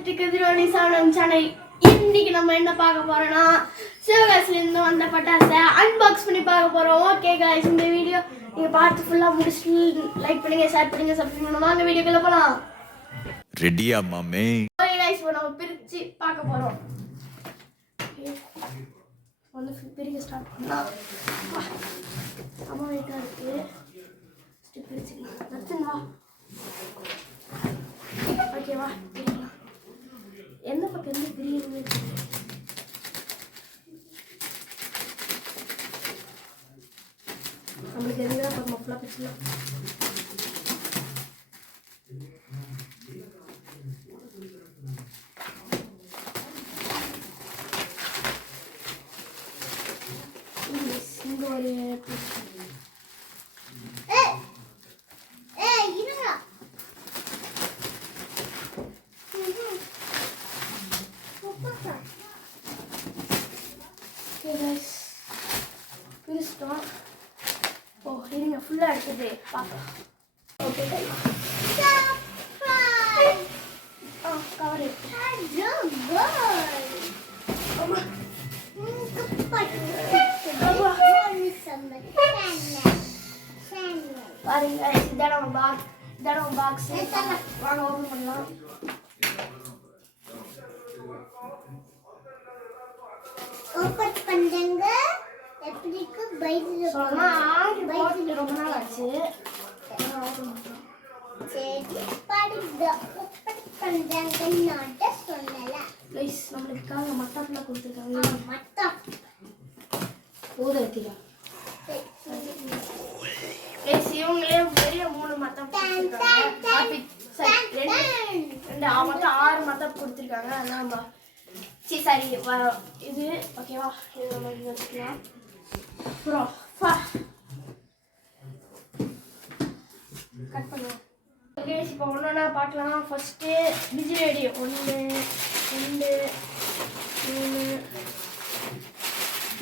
பார்த்துட்டு கதிரோனி சாணம் சேனல். இன்னைக்கு நம்ம என்ன பார்க்க போறோம்னா சிவகாசிலேருந்து வந்த பட்டாசை அன்பாக்ஸ் பண்ணி பார்க்க போறோம். ஓகே गाइस, இந்த வீடியோ நீங்க பார்த்து ஃபுல்லா முடிச்சிட்டு லைக் பண்ணுங்க, ஷேர் பண்ணுங்க, சப்ஸ்கிரைப் பண்ணுங்க. வாங்க வீடியோக்குள்ள போலாம். ரெடியா மாமே? ஓகே गाइस, இப்போ நம்ம பிரிச்சு பார்க்க போறோம். வந்து பிரிக்க ஸ்டார்ட் பண்ணலாம். அம்மா வெயிட்டா இருக்கு. ஸ்டிப் பிரிச்சுக்கலாம். நத்துனா ஓகேவா? எந்த பக்கம் இருந்து பிரியுதுன்னு நம்மளுக்கு எதுனா பக்கம் மஃப்ளா பிரிச்சுலாம். இங்க ஒரு பிரிச்சிட்டோம். ஓ இருங்க, ஃபுல்லாக எடுத்துட்டு பார்க்கலாம். ஓகே கவர் பாருங்க, இதான பாக்ஸ். வாங்க ஓப்பன் பண்ணலாம். ஓபன் பண்ணுங்க. எப்படிக்கு பைட் சொன்னா பைட் ரொம்ப நாள் ஆச்சு. சரி பாருங்க, ஓபன் பண்ணுங்க. நான் சொன்னல गाइस, நம்மளுக்காக மத்தாப்ல கொடுத்திருக்காங்க. மத்தாப் போத வைக்கிறா. गाइस, இவங்களே பெரிய 3 மத்தாப் கொடுத்திருக்காங்க. ஹாப்பி சரி, ரெண்டு மொத்தம் 6 மத்தாப் கொடுத்திருக்காங்க. அதான் சரி இது ஓகேவா? இது நம்ம இங்க வச்சுக்கலாம். அப்புறம் கட் பண்ணுவோம். ஓகே, இப்போ ஒன்றா பார்க்கலாம். ஃபஸ்ட்டு பிஜிலி வெடி 1 2 3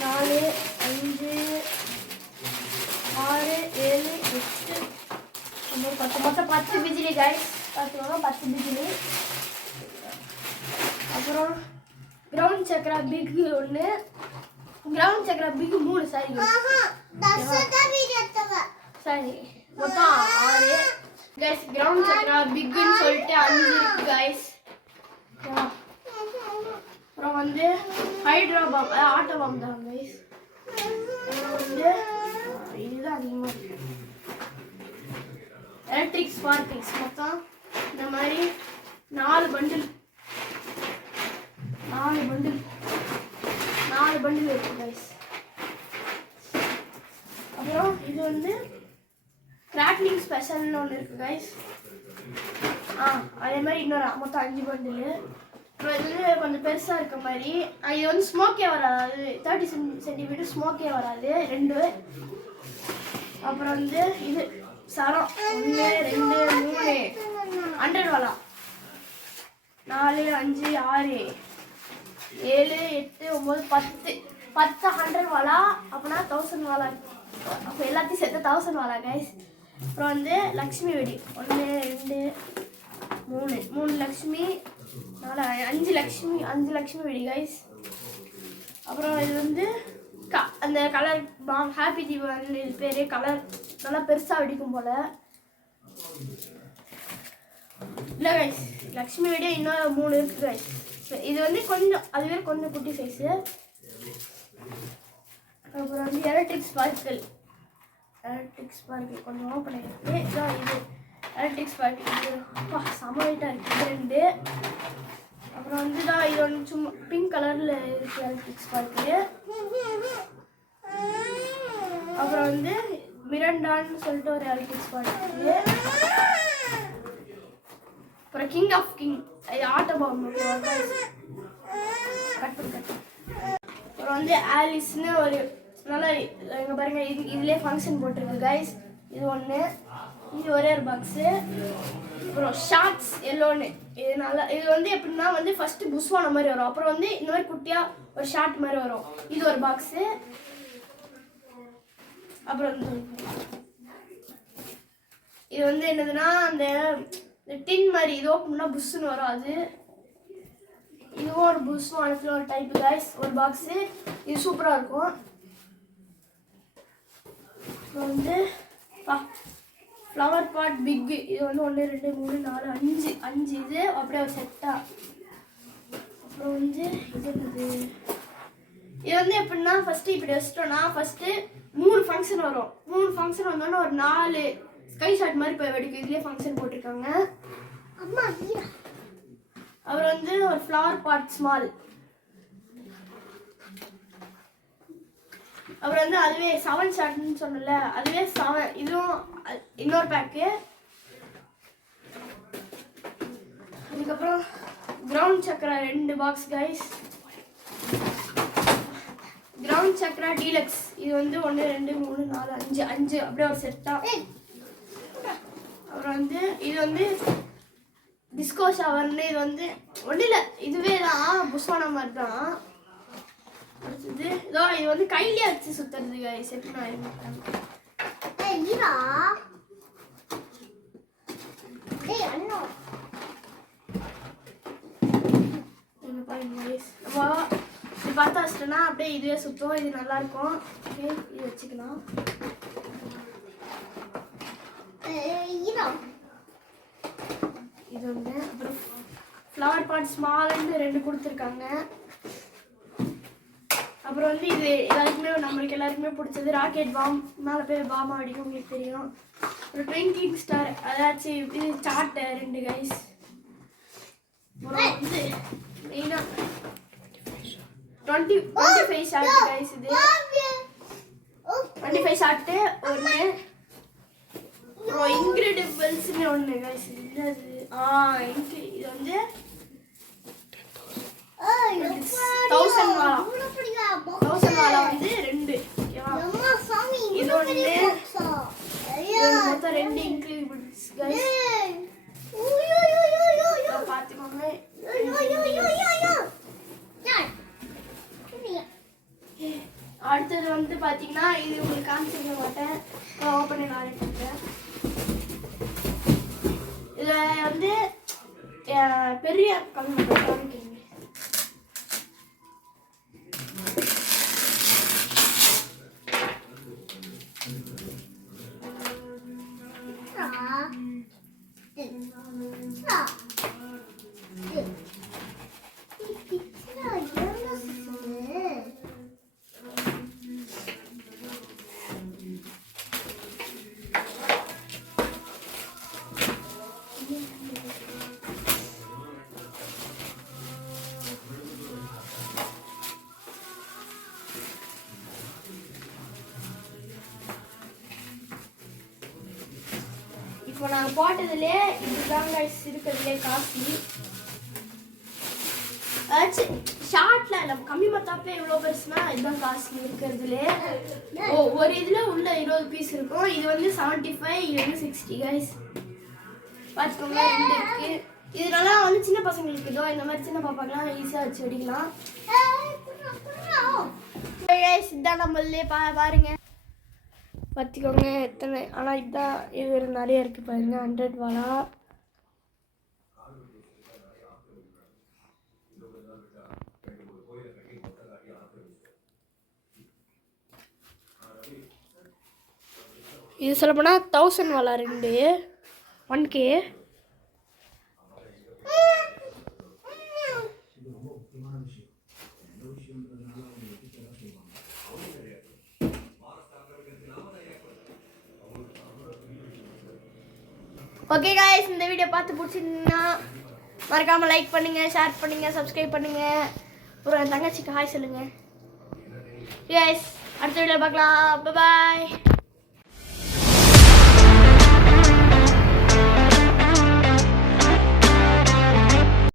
4 5 6 7 8 9 மொத்தம் 10 பிஜிலி गाइस. பார்த்துக்கோங்க, 10 பிஜிலி. அப்புறம் கிரவுண்ட் சக்கரா பிக் 1, கிரவுண்ட் சக்கரா பிக் 3. சரி சரி, மொத்தம் 6 गाइस. கிரவுண்ட் சக்கரா பிக்னு சொல்லிட்டு 5 இருக்கு गाइस. அப்புறம் வந்து ஹைட்ரா பாம், ஆட்டோ பாம் தான் गाइस. அப்புறம் வந்து இதுதான் அதிகமாக இருக்கு. எலக்ட்ரிக் ஸ்பார்க்கிங்ஸ் மொத்தம் இந்த மாதிரி 4 பண்டில் இருக்கு गाइस. அப்புறம் இது வந்து கிராக்லிங் ஸ்பெஷல்னு ஒன்று இருக்கு गाइस. அதே மாதிரி இன்னொரு மொத்தம் 5 பண்டில். அப்புறம் இது வந்து கொஞ்சம் பெருசாக இருக்க மாதிரி. இது வந்து ஸ்மோக்கே வராது, 30 சென்டிமீட்டர் ஸ்மோக்கே வராது 2. அப்புறம் வந்து இது சரம் 1 2 3 100 வாலா 4 5 6 7 8 9 10 100 வாலா. அப்படின்னா 1000 வாலா. அப்போ எல்லாத்தையும் சேர்த்து 1000 வாலா गाइस. அப்புறம் வந்து லக்ஷ்மி வெடி 1 2 3 லக்ஷ்மி 4 5 லக்ஷ்மி வெடி गाइस. அப்புறம் இது வந்து அந்த கலர் பாம், ஹாப்பி தீபாவளி இது பேர். கலர் நல்லா பெருசாக வெடிக்கும் போல் இல்லை गाइस. லக்ஷ்மி வெடி இன்னும் 3 இருக்குது गाइस. இது வந்து கொஞ்சம் அதுவே கொஞ்சம் குட்டி சைஸு. அப்புறம் வந்து எலக்ட்ரிக் ஸ்பார்க்கிள் கொஞ்சம் ஓப்பன் ஆகிருக்கு. இதான் இது எலக்ட்ரிக் ஸ்பார்க்கிள். இது செம வெயிட்டாக இருக்குது 2. அப்புறம் வந்து தான் இது ஒன்று சும்மா பிங்க் கலரில் இருக்குது எலக்ட்ரிக் ஸ்பார்க்கிள். அப்புறம் வந்து மிரண்டான்னு சொல்லிட்டு ஒரு எலக்ட்ரிக் ஸ்பார்க்கிள். அப்புறம் king of king auto bomb. அப்புறம் வந்து ஆலிஸ்னு ஒரு நல்லா இங்கே பாருங்க, இதுலேயே ஃபங்க்ஷன் போட்டிருக்கு गाइस. இது 1, இது ஒரே ஒரு பாக்ஸு. அப்புறம் ஷார்ட்ஸ் எல்லோன்னு. இது நல்லா, இது வந்து எப்படின்னா வந்து ஃபஸ்ட்டு புஷ்வான மாதிரி வரும். அப்புறம் வந்து இந்த மாதிரி குட்டியாக ஒரு ஷார்ட் மாதிரி வரும். இது ஒரு பாக்ஸு. அப்புறம் இது வந்து என்னதுன்னா அந்த டின் மாதிரி இது ஓப்பன்னா புஷ்ஷுன்னு வரும். அது இதுவும் ஒரு புஷ்வானத்தில் ஒரு டைப் கைஸ் ஒரு பாக்ஸு. இது சூப்பராக இருக்கும். அப்புறம் வந்து ஃப்ளவர் பாட் பிக்கு. இது வந்து 1 2 3 4 5 இது அப்படியே ஒரு செட்டாக. அப்புறம் வந்து இது என்னது, இது வந்து எப்படின்னா ஃபஸ்ட்டு இப்படி வச்சிட்டோன்னா ஃபஸ்ட்டு 3 ஃபங்க்ஷன் வரும். 3 ஃபங்க்ஷன் வந்தோன்னா ஒரு 4 ஸ்கை ஷாட் மாதிரி போய் வெடிக்கும். இதுலேயே ஃபங்க்ஷன் போட்டிருக்காங்க. அம்மா அப்புறம் வந்து ஒரு ஃப்ளவர் பாட் ஸ்மால். அப்புறம் வந்து அதுவே 7 ஷாட்னு சொன்னல, அதுவே 7. இதுவும் இன்னொரு பேக்கு. அதுக்கப்புறம் கிரவுண்ட் சக்கரா 2 பாக்ஸ் கைஸ். கிரவுண்ட் சக்கரா டீலக்ஸ். இது வந்து 1 2 3 4 5 அப்படியே ஒரு செட்டா. அப்புறம் வந்து இது வந்து டிஸ்கோ ஷவர்னு. இது வந்து ஒன்றும் இல்லை, இதுவே தான் புஷ்வானா மாதிரி தான். அடுத்தது இதோ இது வந்து கையிலே வச்சு சுற்றுறது கைஸ். எப்படி நான் ஈரா ஏய் அண்ணா இது பாருங்க கைஸ். நம்ம இது பார்த்தா வச்சிட்டோன்னா அப்படியே இதுவே சுற்றும். இது நல்லாயிருக்கும். ஓகே இது வச்சுக்கலாம். ஈரா இது ஒன்று. அப்புறம் ஃப்ளவர் பாட் ஸ்மால்னு 2 கொடுத்துருக்காங்க. அப்புறம் வந்து இது எல்லாருக்குமே நம்மளுக்கு எல்லாருக்குமே பிடிச்சது ராக்கெட் பாம். மேலே போய் பாமா அடிக்கும், உங்களுக்கு தெரியும். ஒரு ட்விங்கிங் ஸ்டார் அதாச்சும் இது சார்ட்டு 2 கைஸ். அப்புறம் வந்து மெயினாக 25 ஷார்ட் கைஸ். இது 25 ஷார்ட்டு ஒன்று. அப்புறம் இன்க்ரெடிபிள்ஸ்னு ஒன்று கைஸ். என்னது இது வந்து 1000 வாலா வந்து 2. ஓகேவா? இது ஒன்று. மொத்தம் 2 இன்க்ரெடிபிள்ஸ் கைஸ். பார்த்துக்கோங்க. அடுத்தது வந்து பார்த்தீங்கன்னா இது உங்களுக்கு காமிச்சிருக்க மாட்டேன். ஓப்பன் பண்ணி நான் எடுத்துக்கிறேன். இதில் வந்து பெரிய கம்மி காமிக்கிறீங்க. இப்போ நாங்கள் போட்டதுலே இதுதான் கைஸ் இருக்கிறதுலே காஸ்ட்லி. அதாச்சும் ஷார்ட்ல நம்ம கம்மி மத்தாப்பே இவ்வளோ பெருசுனா இதுதான் காஸ்ட்லி இருக்கிறதுலே. ஒரு இதில் உள்ள 20 பீஸ் இருக்கும். இது வந்து 75, இது வந்து 60 கைஸ். பார்த்துக்கோங்க. 2 இருக்கு. இது நல்லா வந்து சின்ன பசங்களுக்கு இதோ இந்த மாதிரி சின்ன பாப்பாக்கெல்லாம் ஈஸியாக வச்சு வெடிக்கலாம். கைஸ் இதுதான் நம்மளே பாருங்க. பார்த்துக்கோங்க எத்தனை. ஆனால் இதுதான் இது நிறைய இருக்குது பாருங்க. 100 வாலா. இது சொல்ல போனால் 1000 வாலா 2 1K. ஓகே காய்ஸ், இந்த வீடியோ பார்த்து பிடிச்சிருந்தீங்கன்னா மறக்காமல் லைக் பண்ணுங்கள், ஷேர் பண்ணுங்கள், சப்ஸ்கிரைப் பண்ணுங்கள். அப்புறம் என் தங்கச்சிக்கு ஹாய் சொல்லுங்கள். காய்ஸ் அடுத்த வீடியோ பார்க்கலாம். பாய்.